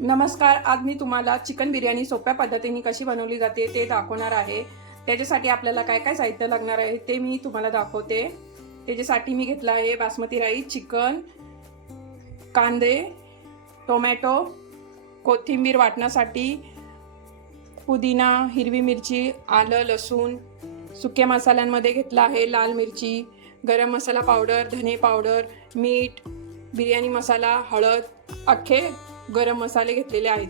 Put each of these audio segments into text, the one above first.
नमस्कार. आज मी तुम्हाला चिकन बिर्याणी सोप्या पद्धतीने कशी बनवली जाते ते दाखवणार आहे. त्याच्यासाठी आपल्याला काय काय साहित्य लागणार आहे ते मी तुम्हाला दाखवते. त्याच्यासाठी मी घेतला आहे बासमती राईस, चिकन, कांदे, टोमॅटो, कोथिंबीर वाटण्यासाठी, पुदिना, हिरवी मिरची, आलं, लसूण. सुक्या मसाल्यांमध्ये घेतला आहे लाल मिरची, गरम मसाला पावडर, धने पावडर, मीठ, बिर्याणी मसाला, हळद, अख्खे गरम मसाले घेतलेले आहेत.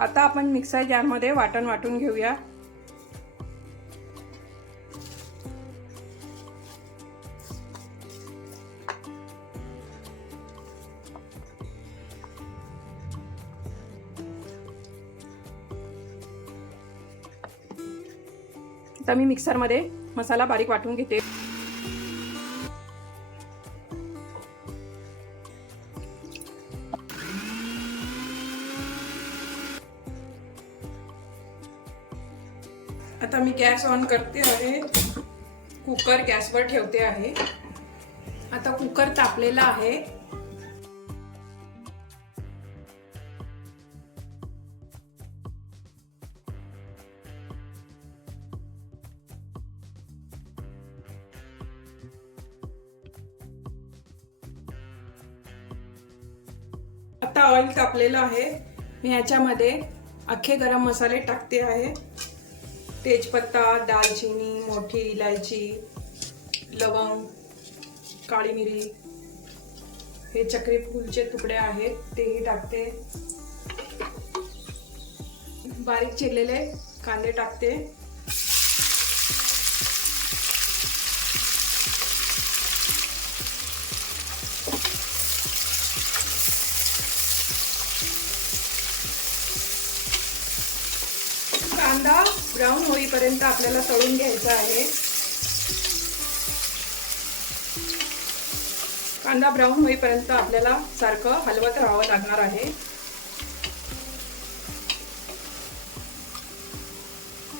आता आपण मिक्सर जारमध्ये वाटून घेऊया. आता मी मिक्सरमध्ये मसाला बारीक वाटून घेते. आता मी गॅस ऑन करते आहे. कुकर गॅसवर ठेवते आहे. आता कुकर तापलेला आहे. आता ऑइल तापलेलं आहे. मी याच्यामध्ये अख्खे गरम मसाले टाकते आहे. तेजपत्ता, दालचिनी, मोठी इलायची, लवंग, काळी मिरी, हे चक्री फूलचे तुकडे आहेत तेही टाकते. बारीक चिरलेले कांदे टाकते. कांदा ब्राऊन होईपर्यंत आपल्याला तळून घ्यायचा आहे. कांदा ब्राऊन होईपर्यंत आपल्याला सारखं हलवत राहावं लागणार आहे.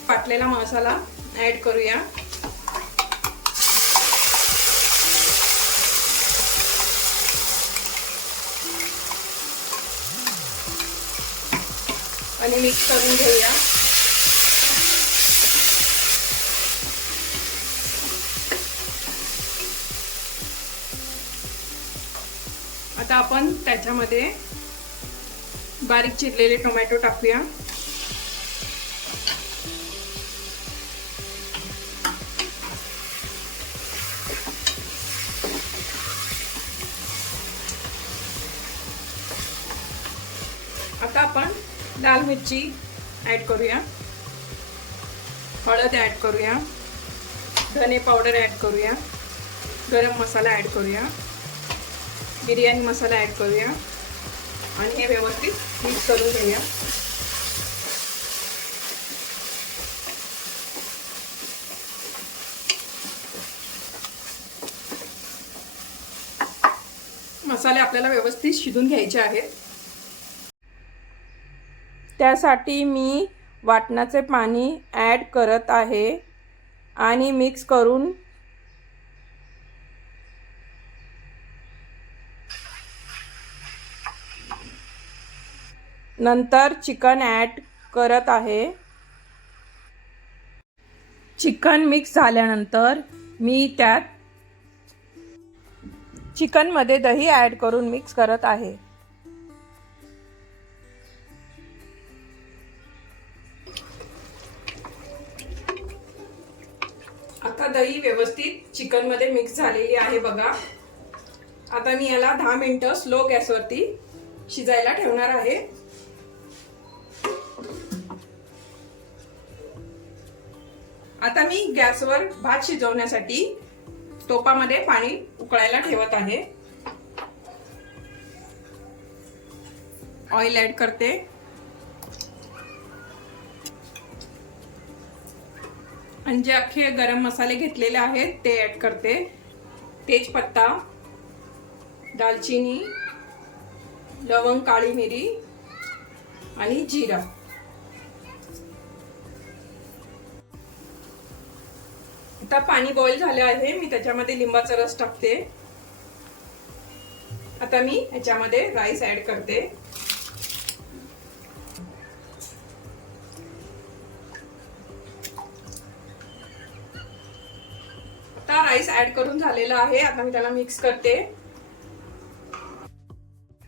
वाटलेला मसाला ऍड करूया. आणि मिक्स करून घेऊया. आता आपण त्याच्यामध्ये बारीक चिरलेले टोमॅटो टाकूया. आता आपण लाल मिरची ऍड करूया, हळद ऍड करूया, धने पावडर ऍड करूया, गरम मसाला ऍड करूया, बिर्याणी मसाला ऍड करूया आणि हे व्यवस्थित मिक्स करून घेऊया. मसाले आपल्याला व्यवस्थित शिजून घ्यायचे आहेत. त्यासाठी मी वाटणाचे पाणी ऍड करत आहे आणि मिक्स करून नंतर चिकन ऍड करत आहे. चिकन मिक्स झाल्यानंतर मी त्यात चिकनमध्ये दही ऍड करून मिक्स करत आहे. आता दही व्यवस्थित चिकनमध्ये मिक्स झालेली आहे बघा. आता मी याला 10 मिनिटं स्लो गॅसवरती शिजायला ठेवणार आहे. आता मी गॅसवर भात शिजवण्यासाठी टोपामध्ये पाणी उकळायला ठेवत आहे. ऑइल ऍड करते. आणि जे अख्खे गरम मसाले घेतलेले आहेत ते ऍड करते. तेजपत्ता, दालचिनी, लवंग, काळी मिरी आणि जिरा. आता पाणी बॉईल झाले आहे. मी त्याच्यामध्ये लिंबाचा रस टाकते. आता मी याच्यामध्ये राईस ऍड करते. राईस ऍड करून झालेला आहे. आता मी त्याला मिक्स करते.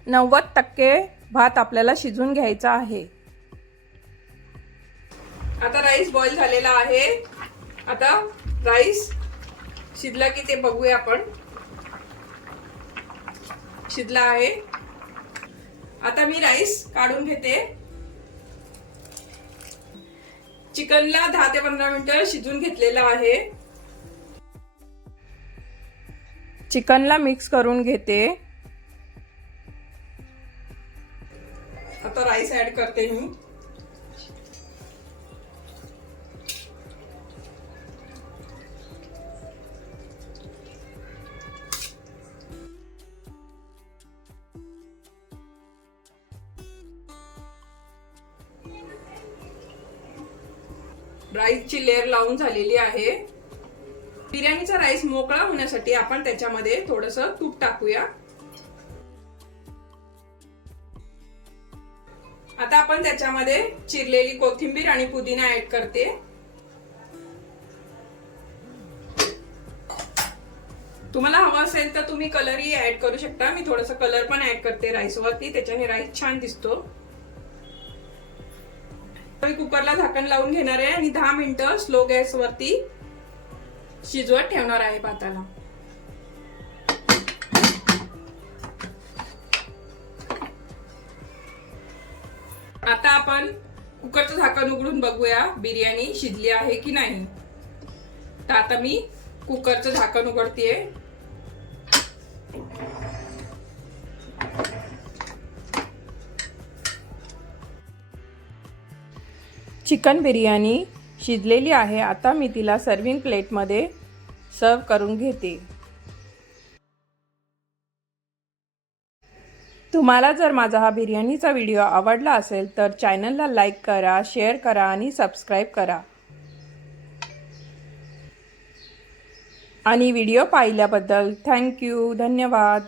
90% भात आपल्याला शिजून घ्यायचा आहे. आता राईस बॉईल झालेला आहे. आता राईस शिजला की ते बघूया आपण. शिजला आहे. आता मी राईस काढून घेते. चिकनला 10 ते 15 मिनिटं शिजून घेतलेलं आहे. चिकनला मिक्स करून घेते. आता राईस ऍड करते मी. राईसची लेअर लावून झालेली आहे. बिर्याणीचा राईस मोकळा होण्यासाठी आपण त्याच्यामध्ये थोडंसं तूप टाकूया. आता आपण त्याच्यामध्ये चिरलेली कोथिंबीर आणि पुदिना ऍड करते. तुम्हाला हवं असेल तर तुम्ही कलरही ऍड करू शकता. मी थोडंसं कलर पण ऍड करते राईस वरती, त्याच्याने राईस छान दिसतो. मी कुकरला झाकण लावून घेणार आहे आणि 10 मिनिटं स्लो गॅस वरती शिजवत ठेवणार आहे भाताला. आता आपण कुकरचं झाकण उघडून बघूया बिर्याणी शिजली आहे की नाही. तर आता मी कुकरचं झाकण उघडतेय. चिकन बिर्याणी शिजलेली आहे. आता मी तिला सर्विंग प्लेटमध्ये सर्व करून घेते. तुम्हाला जर माझा हा बिर्याणीचा व्हिडिओ आवडला असेल तर चॅनलला लाईक करा, शेअर करा आणि सबस्क्राईब करा. आणि व्हिडिओ पाहिल्याबद्दल थँक्यू. धन्यवाद.